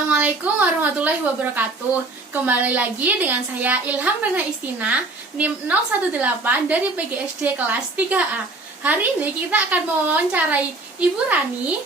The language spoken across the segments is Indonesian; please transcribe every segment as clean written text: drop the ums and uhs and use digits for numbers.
Assalamualaikum warahmatullahi wabarakatuh. Kembali lagi dengan saya Ilham Rena Istina, NIM 018 dari PGSD kelas 3A. Hari ini kita akan mewawancarai Ibu Rani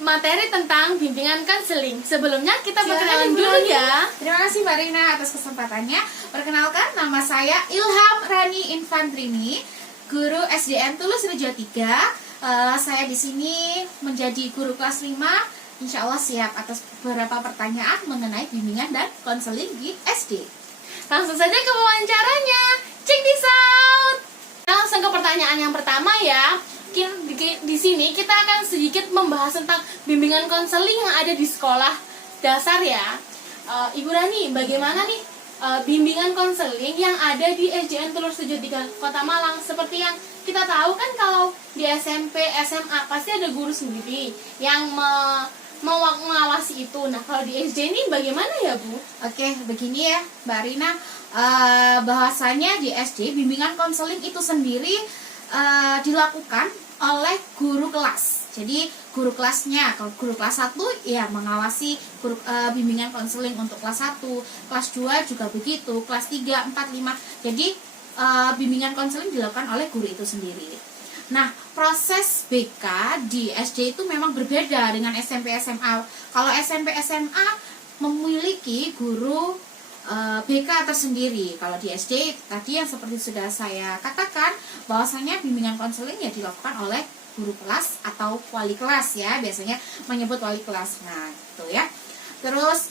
materi tentang bimbingan konseling. Sebelumnya kita perkenalan dulu ya. Terima kasih Mbak Rina atas kesempatannya. Perkenalkan, nama saya Ilham Rani Infantrini, guru SDN Tulus Rejo 3. Saya di sini menjadi guru kelas 5. Insya Allah siap atas beberapa pertanyaan mengenai bimbingan dan konseling di SD. Langsung saja ke wawancaranya. Check this out. Langsung ke pertanyaan yang pertama ya. Di sini kita akan sedikit membahas tentang bimbingan konseling yang ada di sekolah dasar ya. Ibu Rani, bagaimana nih bimbingan konseling yang ada di SDN Tulus Rejo 3 Kota Malang? Seperti yang kita tahu kan, kalau di SMP, SMA pasti ada guru sendiri yang mengawasi itu. Nah, kalau di SD ini bagaimana ya, Bu? Oke, begini ya Mbak Rina, bahwasanya di SD bimbingan konseling itu sendiri dilakukan oleh guru kelas. Jadi guru kelasnya, kalau guru kelas 1 ya mengawasi bimbingan konseling untuk kelas 1, kelas 2 juga begitu, kelas 3, 4, 5. Jadi bimbingan konseling dilakukan oleh guru itu sendiri. Nah, proses BK di SD itu memang berbeda dengan SMP SMA. Kalau SMP SMA memiliki guru BK tersendiri. Kalau di SD tadi yang seperti sudah saya katakan, bahwasanya bimbingan konseling ya dilakukan oleh guru kelas atau wali kelas ya, biasanya menyebut wali kelas. Nah, gitu ya. Terus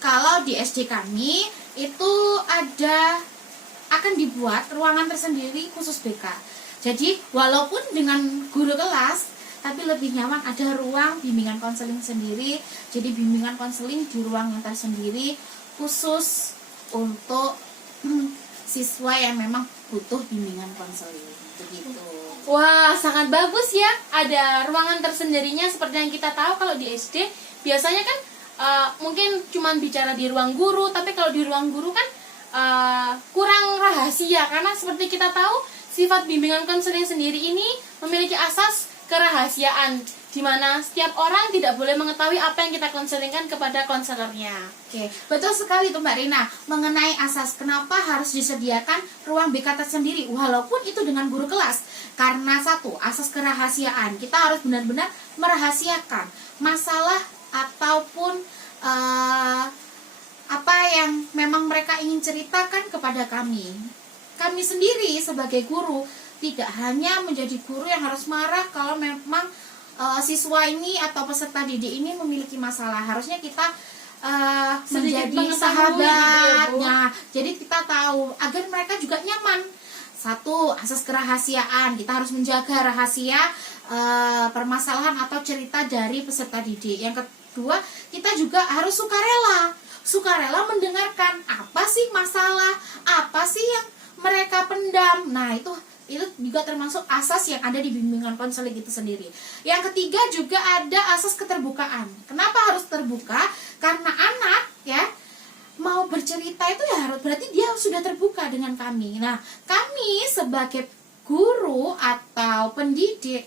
kalau di SD kami itu akan dibuat ruangan tersendiri khusus BK. Jadi walaupun dengan guru kelas, tapi lebih nyaman ada ruang bimbingan konseling sendiri. Jadi bimbingan konseling di ruang yang tersendiri khusus untuk siswa yang memang butuh bimbingan konseling. Begitu. Wah, sangat bagus ya. Ada ruangan tersendirinya. Seperti yang kita tahu kalau di SD biasanya kan mungkin cuma bicara di ruang guru, tapi kalau di ruang guru kan kurang rahasia, karena seperti kita tahu sifat bimbingan konseling sendiri ini memiliki asas kerahasiaan, di mana setiap orang tidak boleh mengetahui apa yang kita konselingkan kepada konselornya. Oke, betul sekali tuh Mbak Rina mengenai asas kenapa harus disediakan ruang BK tersendiri walaupun itu dengan guru kelas. Karena satu, asas kerahasiaan. Kita harus benar-benar merahasiakan masalah ataupun apa yang memang mereka ingin ceritakan kepada kami. Kami sendiri sebagai guru tidak hanya menjadi guru yang harus marah kalau memang siswa ini atau peserta didik ini memiliki masalah. Harusnya kita menjadi sahabatnya. Jadi kita tahu agar mereka juga nyaman. Satu, asas kerahasiaan. Kita harus menjaga rahasia permasalahan atau cerita dari peserta didik. Yang kedua, kita juga harus sukarela mendengarkan apa sih masalah, apa sih yang mereka pendam. Nah, itu juga termasuk asas yang ada di bimbingan konseling itu sendiri. Yang ketiga juga ada asas keterbukaan. Kenapa harus terbuka? Karena anak ya mau bercerita itu ya harus berarti dia sudah terbuka dengan kami. Nah, kami sebagai guru atau pendidik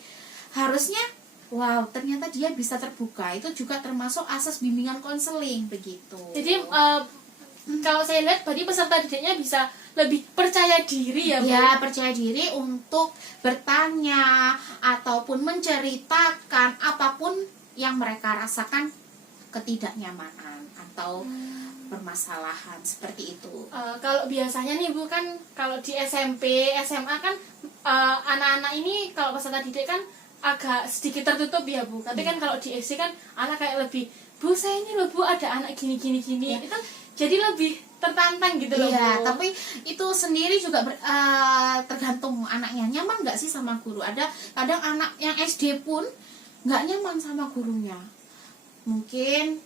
harusnya wow, ternyata dia bisa terbuka. Itu juga termasuk asas bimbingan konseling begitu. Jadi kalau saya lihat berarti peserta didiknya bisa lebih percaya diri ya, Bu? Ya, percaya diri untuk bertanya ataupun menceritakan apapun yang mereka rasakan ketidaknyamanan atau permasalahan seperti itu. Kalau biasanya nih Bu, kan kalau di SMP, SMA kan anak-anak ini kalau peserta didik kan agak sedikit tertutup ya, Bu. Tapi kan kalau di SD kan anak kayak lebih, Bu saya ini loh Bu ada anak gini. Ya. Itu jadi lebih tertantang gitu loh, iya, Bu. tapi itu sendiri juga tergantung anaknya nyaman nggak sih sama guru. Ada kadang anak yang SD pun nggak nyaman sama gurunya. Mungkin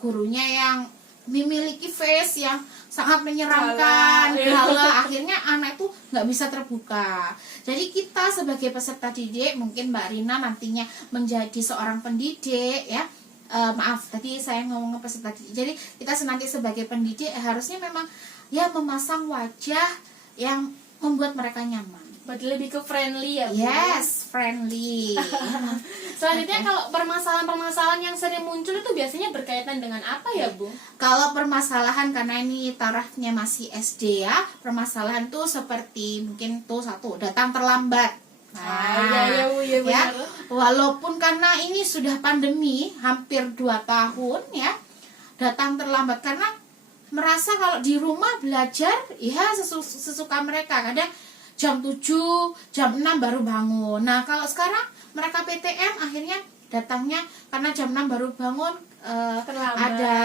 gurunya yang memiliki face yang sangat menyeramkan, galak, akhirnya anak itu nggak bisa terbuka. Jadi kita sebagai peserta didik, mungkin Mbak Rina nantinya menjadi seorang pendidik ya. Maaf, tadi saya ngomong peserta didik. Jadi kita nanti sebagai pendidik harusnya memang ya memasang wajah yang membuat mereka nyaman. Berarti lebih ke friendly ya, Bu? Yes, friendly. Selanjutnya kalau permasalahan-permasalahan yang sering muncul itu biasanya berkaitan dengan apa ya, Bu? Kalau permasalahan, karena ini tarafnya masih SD ya, permasalahan tuh seperti mungkin tuh satu, datang terlambat. Iya, Bu, ya benar. Walaupun karena ini sudah pandemi hampir 2 tahun ya, datang terlambat karena merasa kalau di rumah belajar ya sesuka mereka. Kadang jam 7, jam 6 baru bangun. Nah, kalau sekarang mereka PTM akhirnya datangnya karena jam 6 baru bangun, Terlambat. ada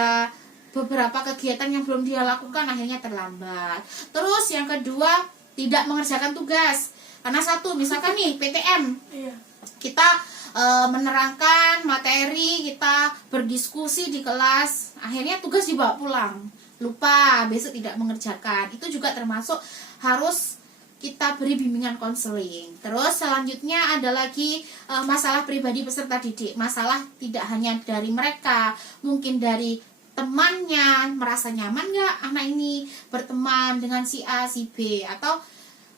beberapa kegiatan yang belum dia lakukan, akhirnya terlambat. Terus yang kedua, tidak mengerjakan tugas. Karena satu, misalkan nih PTM, Iya. kita menerangkan materi, kita berdiskusi di kelas, akhirnya tugas dibawa pulang, lupa, besok tidak mengerjakan. Itu juga termasuk harus kita beri bimbingan konseling. Terus selanjutnya ada lagi masalah pribadi peserta didik. Masalah tidak hanya dari mereka, mungkin dari temannya, merasa nyaman nggak anak ini berteman dengan si A, si B, atau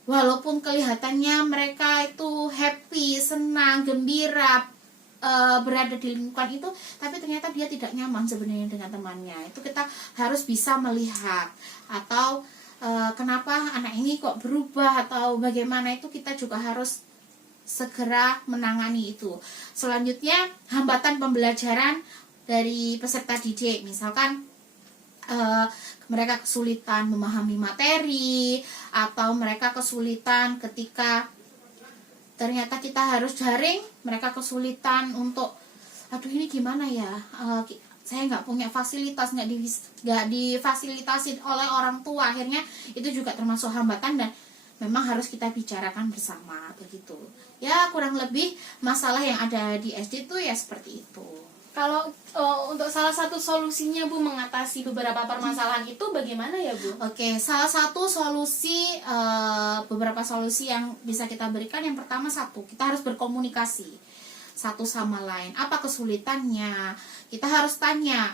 walaupun kelihatannya mereka itu happy, senang, gembira berada di lingkungan itu, tapi ternyata dia tidak nyaman sebenarnya dengan temannya. Itu kita harus bisa melihat, atau kenapa anak ini kok berubah atau bagaimana, itu kita juga harus segera menangani itu. Selanjutnya, hambatan pembelajaran dari peserta didik. Misalkan mereka kesulitan memahami materi, atau mereka kesulitan ketika ternyata kita harus daring, mereka kesulitan untuk aduh ini gimana ya, saya nggak punya fasilitas, nggak difasilitasi oleh orang tua, akhirnya itu juga termasuk hambatan dan memang harus kita bicarakan bersama begitu ya. Kurang lebih masalah yang ada di SD itu ya seperti itu. Kalau untuk salah satu solusinya, Bu, mengatasi beberapa permasalahan itu bagaimana ya, Bu? Oke, salah satu solusi, beberapa solusi yang bisa kita berikan, yang pertama satu, kita harus berkomunikasi satu sama lain. Apa kesulitannya? Kita harus tanya.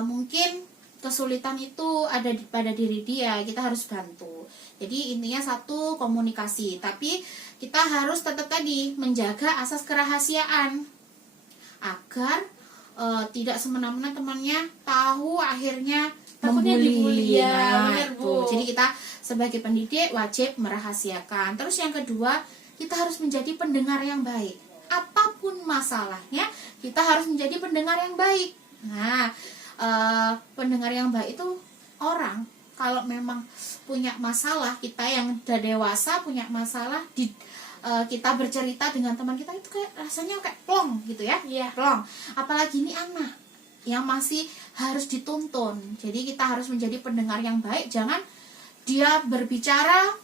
Mungkin kesulitan itu ada pada diri dia, kita harus bantu. Jadi intinya satu, komunikasi. Tapi kita harus tetap tadi menjaga asas kerahasiaan agar tidak semena-mena temannya tahu, akhirnya Takutnya dibully. Ya, benar, Bu. Jadi kita sebagai pendidik wajib merahasiakan. Terus yang kedua, kita harus menjadi pendengar yang baik. Apapun masalahnya, kita harus menjadi pendengar yang baik. Nah, pendengar yang baik itu orang kalau memang punya masalah, kita yang udah dewasa punya masalah, kita bercerita dengan teman kita, itu kayak rasanya kayak plong gitu ya. Iya. Plong. Apalagi ini anak yang masih harus dituntun. Jadi kita harus menjadi pendengar yang baik. Jangan dia berbicara,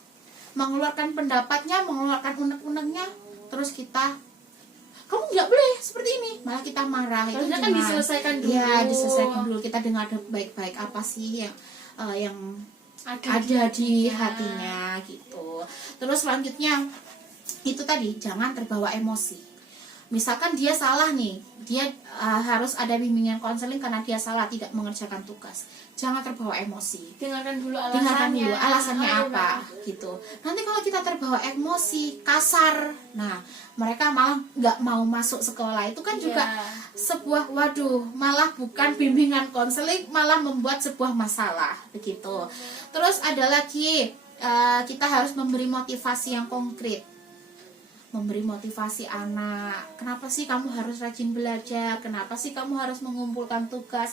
mengeluarkan pendapatnya, mengeluarkan unek-uneknya, terus kita, kamu nggak boleh seperti ini, malah kita marah. Itu Harusnya kan jangan. diselesaikan dulu. Iya, diselesaikan dulu. Kita dengar baik-baik apa sih yang ada di hatinya gitu. Terus selanjutnya itu tadi, jangan terbawa emosi. Misalkan dia salah nih, dia harus ada bimbingan konseling karena dia salah tidak mengerjakan tugas. Jangan terbawa emosi. Dengarkan dulu Alasannya apa gitu. Nanti kalau kita terbawa emosi, kasar, nah mereka malah nggak mau masuk sekolah. Itu kan juga sebuah, waduh, malah bukan bimbingan konseling, malah membuat sebuah masalah begitu. Terus ada lagi, kita harus memberi motivasi yang konkret. Memberi motivasi anak, kenapa sih kamu harus rajin belajar, kenapa sih kamu harus mengumpulkan tugas,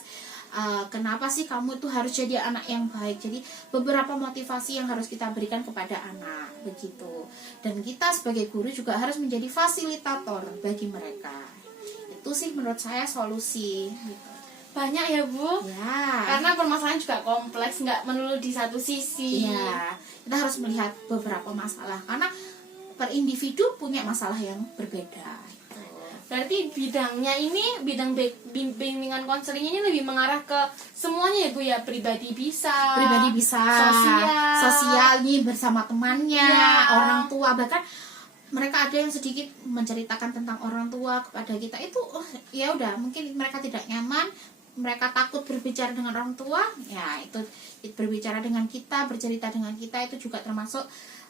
kenapa sih kamu itu harus jadi anak yang baik. Jadi beberapa motivasi yang harus kita berikan kepada anak begitu. Dan kita sebagai guru juga harus menjadi fasilitator bagi mereka. Itu sih menurut saya solusi gitu. Banyak ya, Bu. Ya. Karena permasalahan juga kompleks, nggak melulu di satu sisi. Ya, kita harus melihat beberapa masalah karena per individu punya masalah yang berbeda. Berarti bidangnya ini, bimbingan konselingnya ini lebih mengarah ke semuanya ya, Bu ya. Pribadi bisa, sosial nih bersama temannya, orang tua, bahkan mereka ada yang sedikit menceritakan tentang orang tua kepada kita. Itu ya udah, mungkin mereka tidak nyaman, mereka takut berbicara dengan orang tua, ya itu berbicara dengan kita, bercerita dengan kita, itu juga termasuk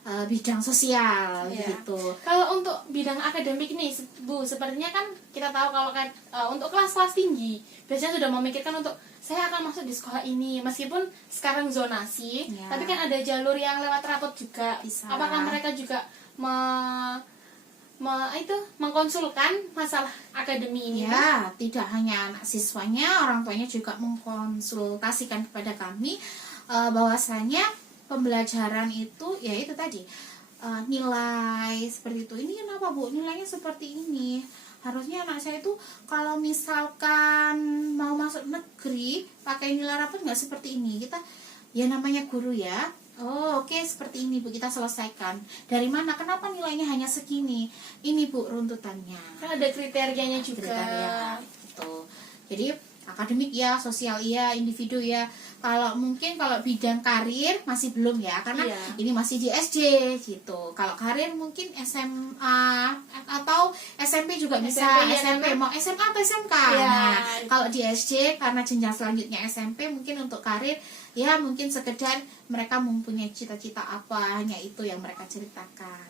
bidang sosial Iya. gitu. Kalau untuk bidang akademik nih, Bu, sepertinya kan kita tahu kalau kan untuk kelas-kelas tinggi biasanya sudah memikirkan untuk saya akan masuk di sekolah ini meskipun sekarang zonasi, Ya. tapi kan ada jalur yang lewat rapot juga. Bisa. Apakah mereka juga mengkonsulkan masalah akademi ini? Bu? Ya, tidak hanya anak siswanya, orang tuanya juga mengkonsultasikan kepada kami bahwasanya pembelajaran itu ya itu tadi nilai seperti itu. Ini kenapa Bu? Nilainya seperti ini. Harusnya anak saya itu kalau misalkan mau masuk negeri pakai nilai rapot nggak seperti ini. Kita ya namanya guru ya. Oh oke, seperti ini Bu, kita selesaikan. Dari mana? Kenapa nilainya hanya segini? Ini Bu runtutannya. Kan ada kriterianya juga. Kriteria gitu. Jadi akademik ya, sosial ya, individu ya. Kalau bidang karir masih belum ya, karena Iya. ini masih di SD gitu. Kalau karir mungkin SMA atau SMP juga bisa. SMP, ya, SMP karena- mau SMA atau SMK. Iya. Nah, kalau di SD karena jenjang selanjutnya SMP mungkin untuk karir ya mungkin sekedar mereka mempunyai cita-cita apa, hanya itu yang mereka ceritakan.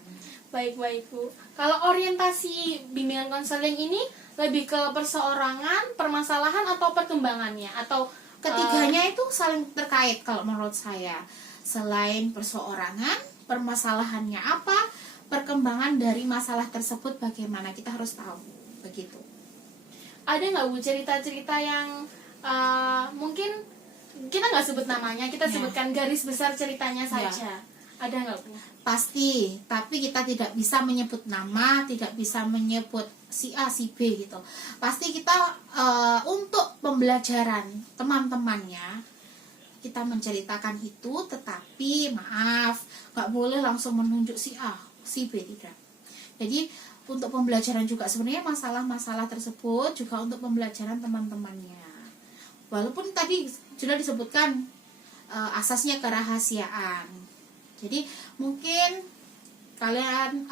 Baik Bu. Kalau orientasi bimbingan konseling ini lebih ke perseorangan, permasalahan atau perkembangannya atau Ketiganya itu saling terkait kalau menurut saya. Selain perseorangan, permasalahannya apa, perkembangan dari masalah tersebut bagaimana, kita harus tahu. Begitu. ada nggak Bu cerita-cerita yang mungkin kita nggak sebut namanya, kita Ya. sebutkan garis besar ceritanya Ya. saja. Ada nggak Bu? Pasti, tapi kita tidak bisa menyebut nama, tidak bisa menyebut si A, si B gitu. Pasti kita untuk pembelajaran teman-temannya kita menceritakan itu, tetapi maaf, nggak boleh langsung menunjuk si A, si B, tidak. Jadi untuk pembelajaran juga sebenarnya masalah-masalah tersebut juga untuk pembelajaran teman-temannya. Walaupun tadi sudah disebutkan asasnya kerahasiaan. Jadi mungkin kalian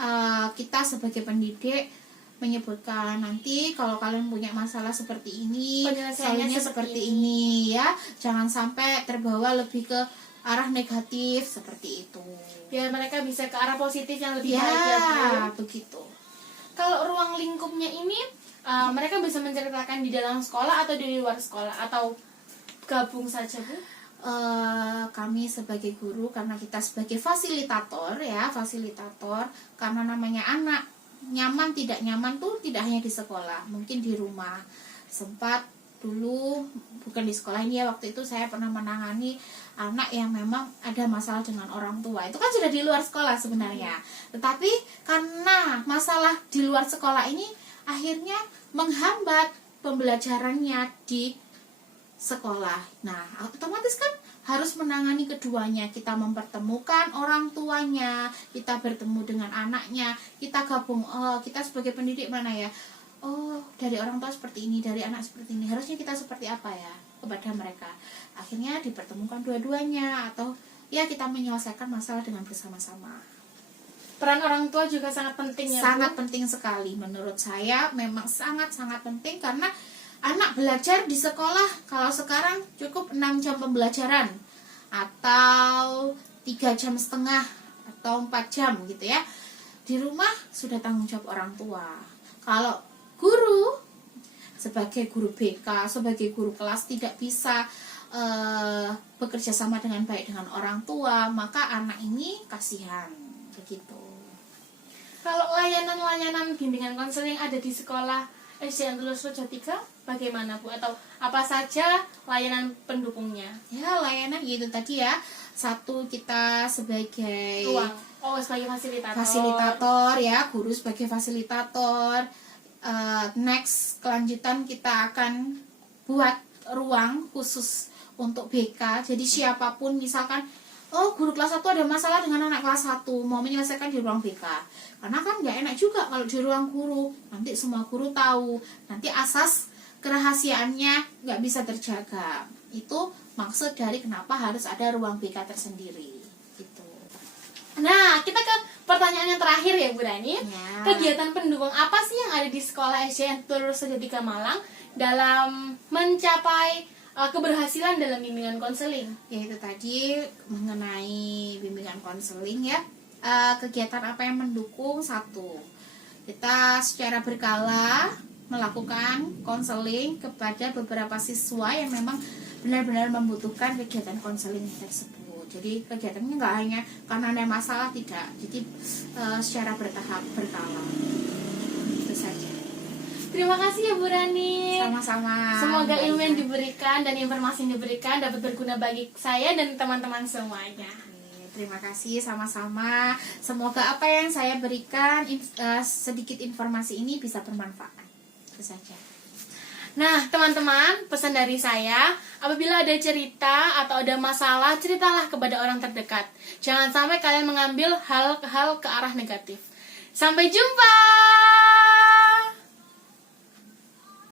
kita sebagai pendidik menyebutkan nanti kalau kalian punya masalah seperti ini, Penyelesaiannya solusinya seperti seperti ini ya. Jangan sampai terbawa lebih ke arah negatif seperti itu. Biar mereka bisa ke arah positif yang lebih Ya, baik ya Bu. begitu. Kalau ruang lingkupnya ini mereka bisa menceritakan di dalam sekolah atau di luar sekolah atau gabung saja Bu? Kami sebagai guru, karena kita sebagai fasilitator ya, karena namanya anak nyaman tidak nyaman tuh tidak hanya di sekolah, mungkin di rumah. Sempat dulu, bukan di sekolah ini ya, waktu itu saya pernah menangani anak yang memang ada masalah dengan orang tua. Itu kan sudah di luar sekolah sebenarnya, tetapi karena masalah di luar sekolah ini akhirnya menghambat pembelajarannya di sekolah. Nah, otomatis kan harus menangani keduanya. Kita mempertemukan orang tuanya, kita bertemu dengan anaknya, kita gabung. Kita sebagai pendidik mana ya? Oh, dari orang tua seperti ini, dari anak seperti ini. Harusnya kita seperti apa ya kepada mereka? Akhirnya dipertemukan dua-duanya, atau ya kita menyelesaikan masalah dengan bersama-sama. Peran orang tua juga sangat penting ya Sangat Bu? penting sekali menurut saya, memang sangat-sangat penting karena anak belajar di sekolah kalau sekarang cukup 6 jam pembelajaran atau 3,5 jam atau 4 jam gitu ya. Di rumah sudah tanggung jawab orang tua. Kalau guru sebagai guru BK, sebagai guru kelas tidak bisa bekerja sama dengan baik dengan orang tua, maka anak ini kasihan begitu. Kalau layanan-layanan bimbingan konseling ada di sekolah SDN Tulus Rejo 3 bagaimana Bu? Atau apa saja layanan pendukungnya? Ya, layanan gitu tadi ya. Satu, kita sebagai Ruang. Oh, sebagai fasilitator. fasilitator ya, guru sebagai fasilitator. Next, kelanjutan kita akan buat ruang khusus untuk BK. Jadi siapapun misalkan guru kelas 1 ada masalah dengan anak kelas 1 mau menyelesaikan di ruang BK. Karena kan nggak enak juga kalau di ruang guru. Nanti semua guru tahu. Nanti asas kerahasiaannya nggak bisa terjaga. Itu maksud dari kenapa harus ada ruang BK tersendiri. Gitu. Nah, kita ke pertanyaan yang terakhir ya Bu Rani. Ya. Kegiatan pendukung apa sih yang ada di sekolah SDN Tulus Rejo 3 Malang dalam mencapai keberhasilan dalam bimbingan konseling? Yaitu tadi mengenai bimbingan konseling ya. kegiatan apa yang mendukung. Satu, kita secara berkala melakukan konseling kepada beberapa siswa yang memang benar-benar membutuhkan kegiatan konseling tersebut. Jadi kegiatannya nggak hanya karena ada masalah, tidak. Jadi secara bertahap, berkala. Itu saja. Terima kasih ya Bu Rani. Sama-sama. Semoga Mbak ilmu yang Ina. diberikan dan informasi yang diberikan dapat berguna bagi saya dan teman-teman semuanya. Terima kasih, sama-sama. Semoga apa yang saya berikan sedikit informasi ini bisa bermanfaat. Itu saja. Nah, teman-teman, pesan dari saya, apabila ada cerita atau ada masalah, ceritalah kepada orang terdekat. Jangan sampai kalian mengambil hal-hal ke arah negatif. Sampai jumpa!